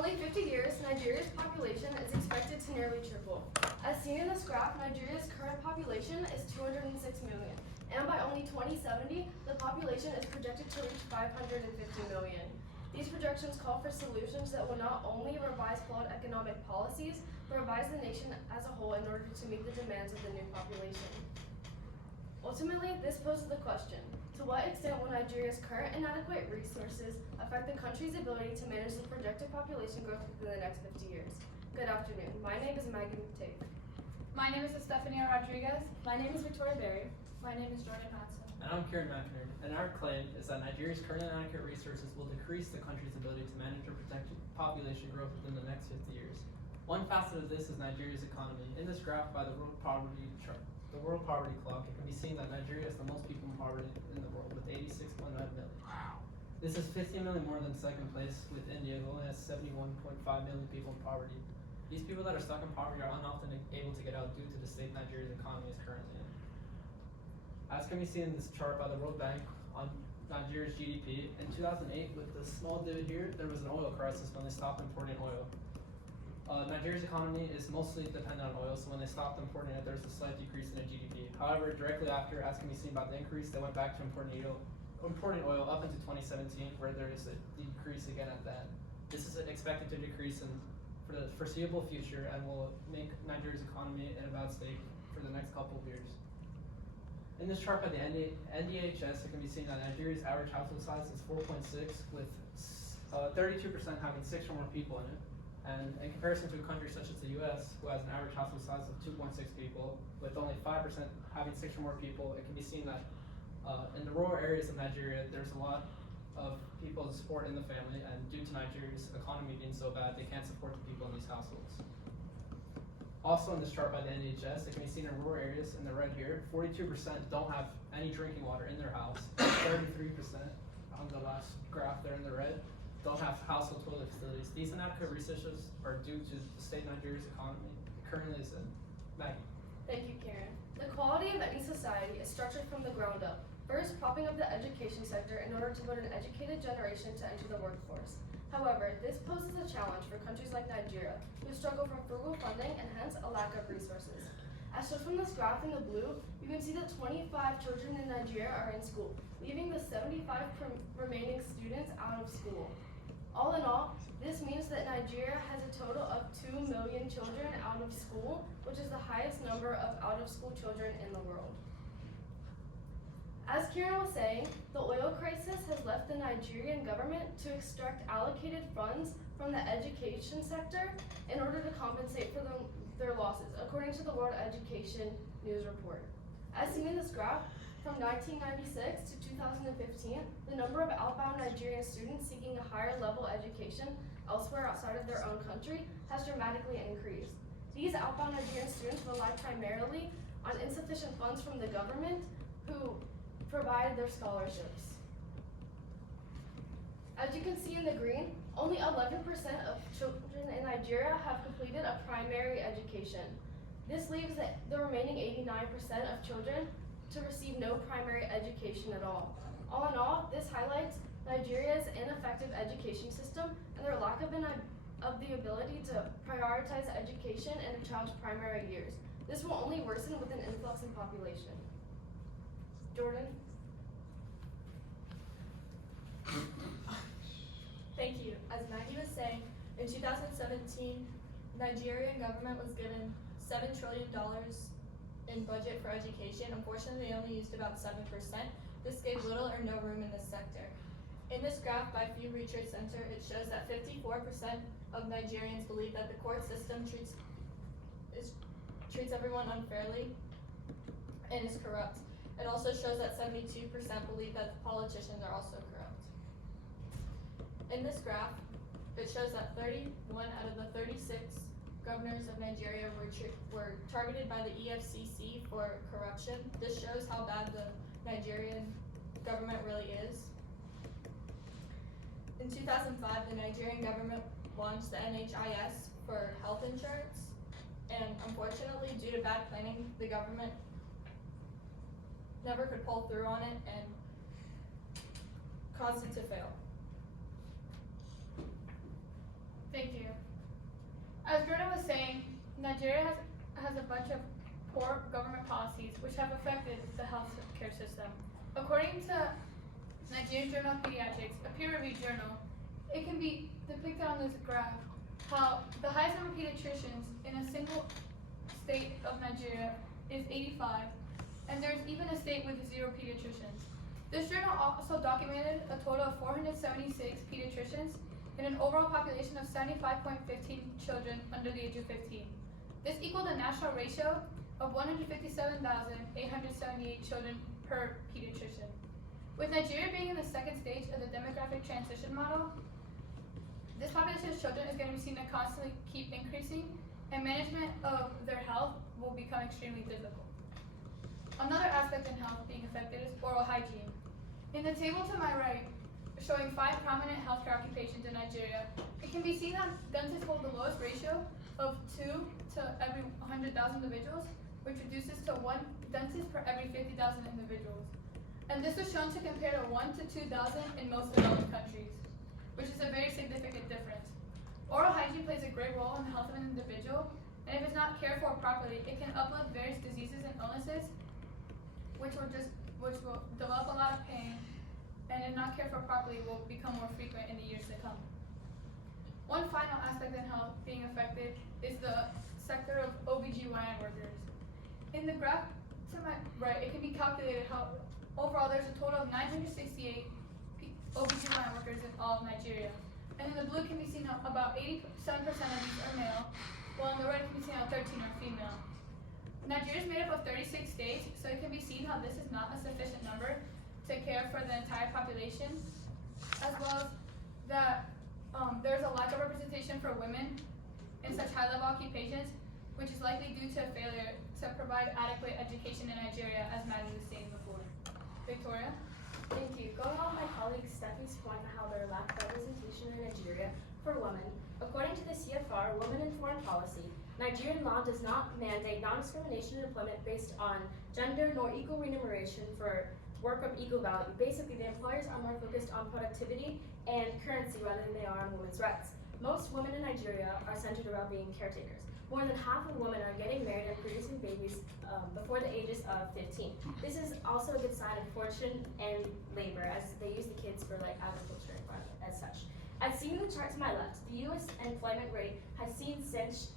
only 50 years, Nigeria's population is expected to nearly triple. As seen in this graph, Nigeria's current population is 206 million, and by only 2070, the population is projected to reach 550 million. These projections call for solutions that will not only revise flawed economic policies, but revise the nation as a whole in order to meet the demands of the new population. Ultimately, this poses the question: to what extent will Nigeria's current inadequate resources affect the country's ability to manage the projected population growth within the next 50 years? Good afternoon. My name is Maggie McTague. My name is Estefania Rodriguez. My name is Victoria Berry. My name is Jordan Hudson. And I'm Kieran McInerney, and our claim is that Nigeria's current inadequate resources will decrease the country's ability to manage or protect population growth within the next 50 years. One facet of this is Nigeria's economy. In this graph by the World Poverty Clock, it can be seen that Nigeria is the most people in poverty in the world, with 86.9 million. Wow. This is 15 million more than second place, with India, who only has 71.5 million people in poverty. These people that are stuck in poverty are often able to get out due to the state Nigeria's economy is currently in. As can be seen in this chart by the World Bank on Nigeria's GDP, in 2008, with the small divot here, there was an oil crisis when they stopped importing oil. Nigeria's economy is mostly dependent on oil, so when they stopped importing it, there was a slight decrease in the GDP. However, directly after, as can be seen by the increase, they went back to importing oil up into 2017, where there is a decrease again at that. This is expected to decrease for the foreseeable future and will make Nigeria's economy in a bad state for the next couple of years. In this chart by the NDHS, it can be seen that Nigeria's average household size is 4.6, with 32% having 6 or more people in it. And in comparison to a country such as the US, who has an average household size of 2.6 people, with only 5% having 6 or more people, it can be seen that in the rural areas of Nigeria, there's a lot of people to support in the family, and due to Nigeria's economy being so bad, they can't support the people in these households. Also in this chart by the NHS, it can be seen in rural areas in the red here, 42% don't have any drinking water in their house, 33% on the last graph there in the red, don't have household toilet facilities. These inadequate resources are due to the state of Nigeria's economy. It currently is in. Maggie. Thank you, Karen. The quality of any society is structured from the ground up. First, propping up the education sector in order to put an educated generation to enter the workforce. However, this poses a challenge for countries like Nigeria, who struggle from frugal funding and hence a lack of resources. As shown from this graph in the blue, you can see that 25 children in Nigeria are in school, leaving the 75 remaining students out of school. All in all, this means that Nigeria has a total of 2 million children out of school, which is the highest number of out-of-school children in the world. As Kieran was saying, the oil crisis has left the Nigerian government to extract allocated funds from the education sector in order to compensate for their losses, according to the World Education News Report. As seen in this graph, from 1996 to 2015, the number of outbound Nigerian students seeking a higher level education elsewhere outside of their own country has dramatically increased. These outbound Nigerian students rely primarily on insufficient funds from the government, who provide their scholarships. As you can see in the green, only 11% of children in Nigeria have completed a primary education. This leaves the remaining 89% of children to receive no primary education at all. All in all, this highlights Nigeria's ineffective education system and their lack of the ability to prioritize education in a child's primary years. This will only worsen with an influx in population. Jordan? Thank you. As Maggie was saying, in 2017, Nigerian government was given $7 trillion in budget for education. Unfortunately, they only used about 7%. This gave little or no room in this sector. In this graph by Pew Research Center, it shows that 54% of Nigerians believe that the court system treats everyone unfairly and is corrupt. It also shows that 72% believe that the politicians are also corrupt. In this graph, it shows that 31 out of the 36 governors of Nigeria were targeted by the EFCC for corruption. This shows how bad the Nigerian government really is. In 2005, the Nigerian government launched the NHIS for health insurance, and unfortunately, due to bad planning, the government never could pull through on it and caused it to fail. Thank you. Nigeria has a bunch of poor government policies which have affected the healthcare system. According to Nigerian Journal of Pediatrics, a peer-reviewed journal, it can be depicted on this graph how the highest number of pediatricians in a single state of Nigeria is 85, and there's even a state with 0 pediatricians. This journal also documented a total of 476 pediatricians in an overall population of 75.15 children under the age of 15. This equaled a national ratio of 157,878 children per pediatrician. With Nigeria being in the second stage of the demographic transition model, this population of children is going to be seen to constantly keep increasing, and management of their health will become extremely difficult. Another aspect in health being affected is oral hygiene. In the table to my right, showing 5 prominent healthcare occupations in Nigeria, it can be seen that dentists hold the lowest ratio of 2 to every 100,000 individuals, which reduces to 1 dentist per every 50,000 individuals. And this is shown to compare to 1 to 2,000 in most developed countries, which is a very significant difference. Oral hygiene plays a great role in the health of an individual, and if it's not cared for properly, it can uplift various diseases and illnesses, which will develop a lot of pain, and if not cared for properly, will become more frequent in the years to come. One final aspect in health being affected is the sector of OBGYN workers. In the graph to my right, it can be calculated how overall there's a total of 968 OBGYN workers in all of Nigeria. And in the blue can be seen how about 87% of these are male, while in the red can be seen how 13 are female. Nigeria is made up of 36 states, so it can be seen how this is not a sufficient number to care for the entire population, as well as that there's a lack of representation for women in such high-level occupations, which is likely due to a failure to provide adequate education in Nigeria, as Maddie was saying before. Victoria? Thank you. Going on my colleague Steffi's point on how there lack representation in Nigeria for women, according to the CFR, Women in Foreign Policy, Nigerian law does not mandate non-discrimination in employment based on gender nor equal remuneration for work of equal value. Basically, the employers are more focused on productivity and currency rather than they are on women's rights. Most women in Nigeria are centered around being caretakers. More than half of women are getting married and producing babies before the ages of 15. This is also a good sign of fortune and labor, as they use the kids for like agriculture and farming as such. As seen in the chart to my left, the U.S. employment rate has seen since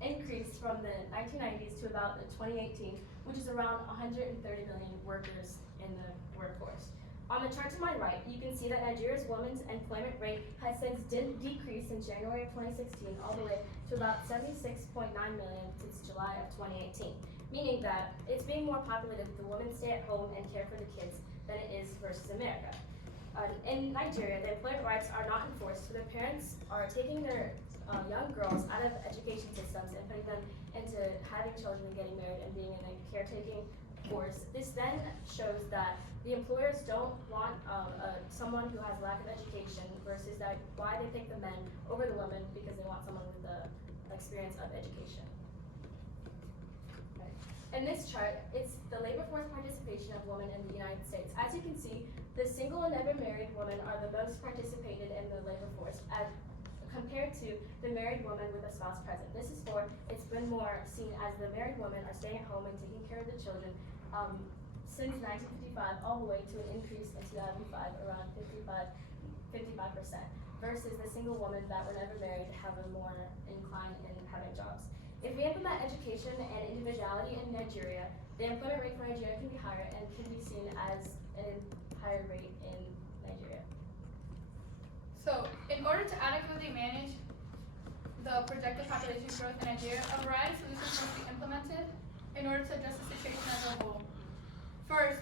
increased from the 1990s to about 2018, which is around 130 million workers in the workforce. On the chart to my right, you can see that Nigeria's women's employment rate has since decreased in January of 2016 all the way to about 76.9 million since July of 2018, meaning that it's being more populated that the women stay at home and care for the kids than it is versus America. In Nigeria, the employment rights are not enforced, so the parents are taking their young girls out of education systems and putting them into having children and getting married and being in a caretaking force. This then shows that the employers don't want someone who has lack of education versus that why they pick the men over the women because they want someone with the experience of education. In this chart, it's the labor force participation of women in the United States. As you can see, the single and never married women are the most participated in the labor force compared to the married woman with a spouse present. It's been more seen as the married women are staying at home and taking care of the children since 1955 all the way to an increase in 2005 around 55%, versus the single women that were never married have a more incline in having jobs. If we implement education and individuality in Nigeria, the employment rate for Nigeria can be higher and can be seen as a higher rate in Nigeria. So, in order to adequately manage the projected population growth in Nigeria, a variety of solutions must be implemented in order to address the situation as a whole. First,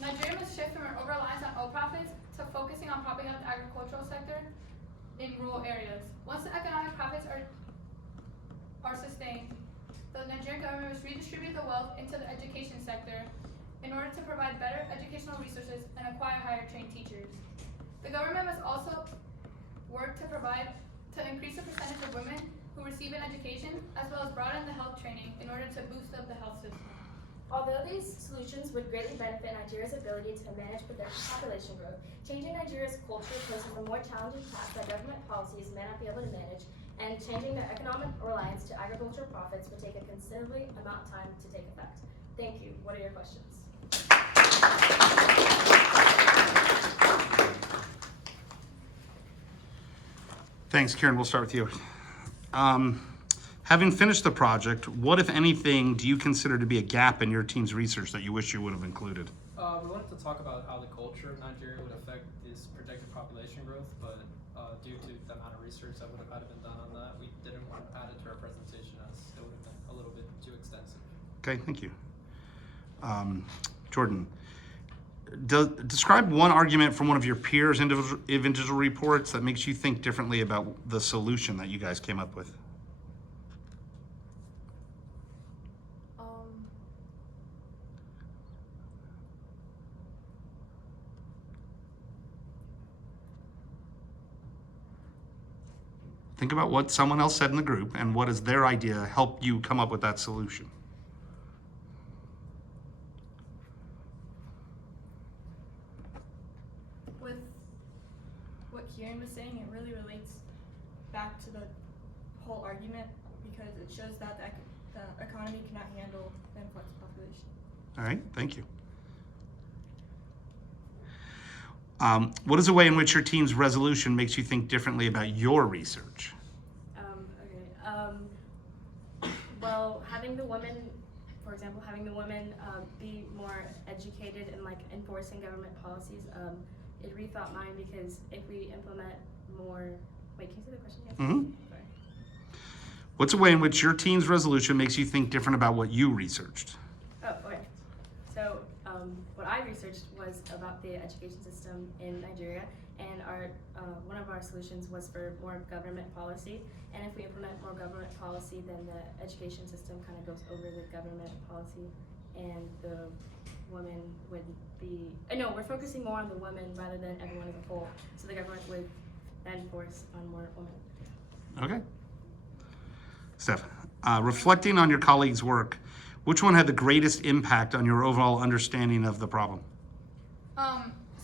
Nigeria must shift from an over-reliance on oil profits to focusing on propping up the agricultural sector in rural areas. Once the economic profits are sustained, the Nigerian government must redistribute the wealth into the education sector in order to provide better educational resources and acquire higher trained teachers. The government must also work to increase the percentage of women who receive an education, as well as broaden the health training in order to boost up the health system. Although these solutions would greatly benefit Nigeria's ability to manage projected population growth, changing Nigeria's culture poses a more challenging task that government policies may not be able to manage, and changing their economic reliance to agricultural profits would take a considerably amount of time to take effect. Thank you. What are your questions? Thanks, Karen. We'll start with you. Having finished the project, what, if anything, do you consider to be a gap in your team's research that you wish you would have included? We wanted to talk about how the culture of Nigeria would affect this projected population growth, but due to the amount of research that would have had to been done on that, we didn't want to add it to our presentation as it would have been a little bit too extensive. Okay, thank you. Jordan, describe one argument from one of your peers' individual reports that makes you think differently about the solution that you guys came up with. Think about what someone else said in the group and what is their idea help you come up with that solution. With what Kieran was saying, it really relates back to the whole argument because it shows that the economy cannot handle the influx of population. All right, thank you. What is a way in which your team's resolution makes you think differently about your research? Well, having the women, for example, be more educated in like enforcing government policies, it rethought mine because if we implement more, wait, can you say the question again? Mm-hmm. Sorry. What's a way in which your team's resolution makes you think different about what you researched? Oh, okay. So what I researched was about the education system in Nigeria, and one of our solutions was for more government policy. And if we implement more government policy, then the education system kind of goes over the government policy, and the women would be. No, we're focusing more on the women rather than everyone as a whole. So the government would then force on more women. Okay. Steph, reflecting on your colleagues' work, which one had the greatest impact on your overall understanding of the problem?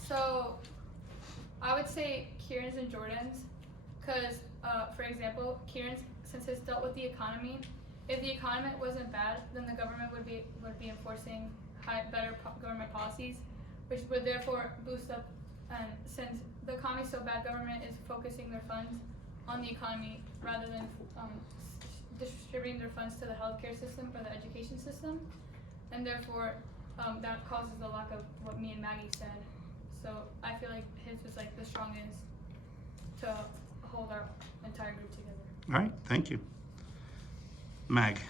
So I would say Kieran's and Jordan's, because for example, Kieran's, since it's dealt with the economy, if the economy wasn't bad, then the government would be enforcing better government policies, which would therefore boost up. And since the economy is so bad, government is focusing their funds on the economy rather than distributing their funds to the healthcare system or the education system, and therefore that causes the lack of what me and Maggie said. So I feel like his was like the strongest to hold our entire group together. All right, thank you. Mag,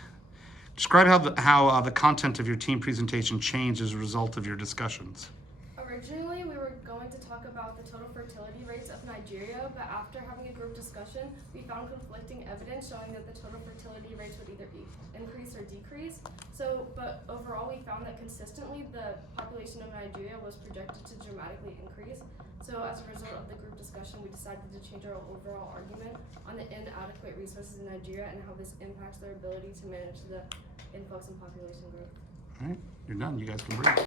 describe how the content of your team presentation changed as a result of your discussions. Originally, we were going to talk about the total fertility rates of Nigeria, but after having a group discussion, we found conflicting evidence showing that the total fertility rates would either increase or decrease. But overall, we found that consistently the population of Nigeria was projected to dramatically increase. So as a result of the group discussion, we decided to change our overall argument on the inadequate resources in Nigeria and how this impacts their ability to manage the influx in population growth. All right, you're done. You guys can breathe.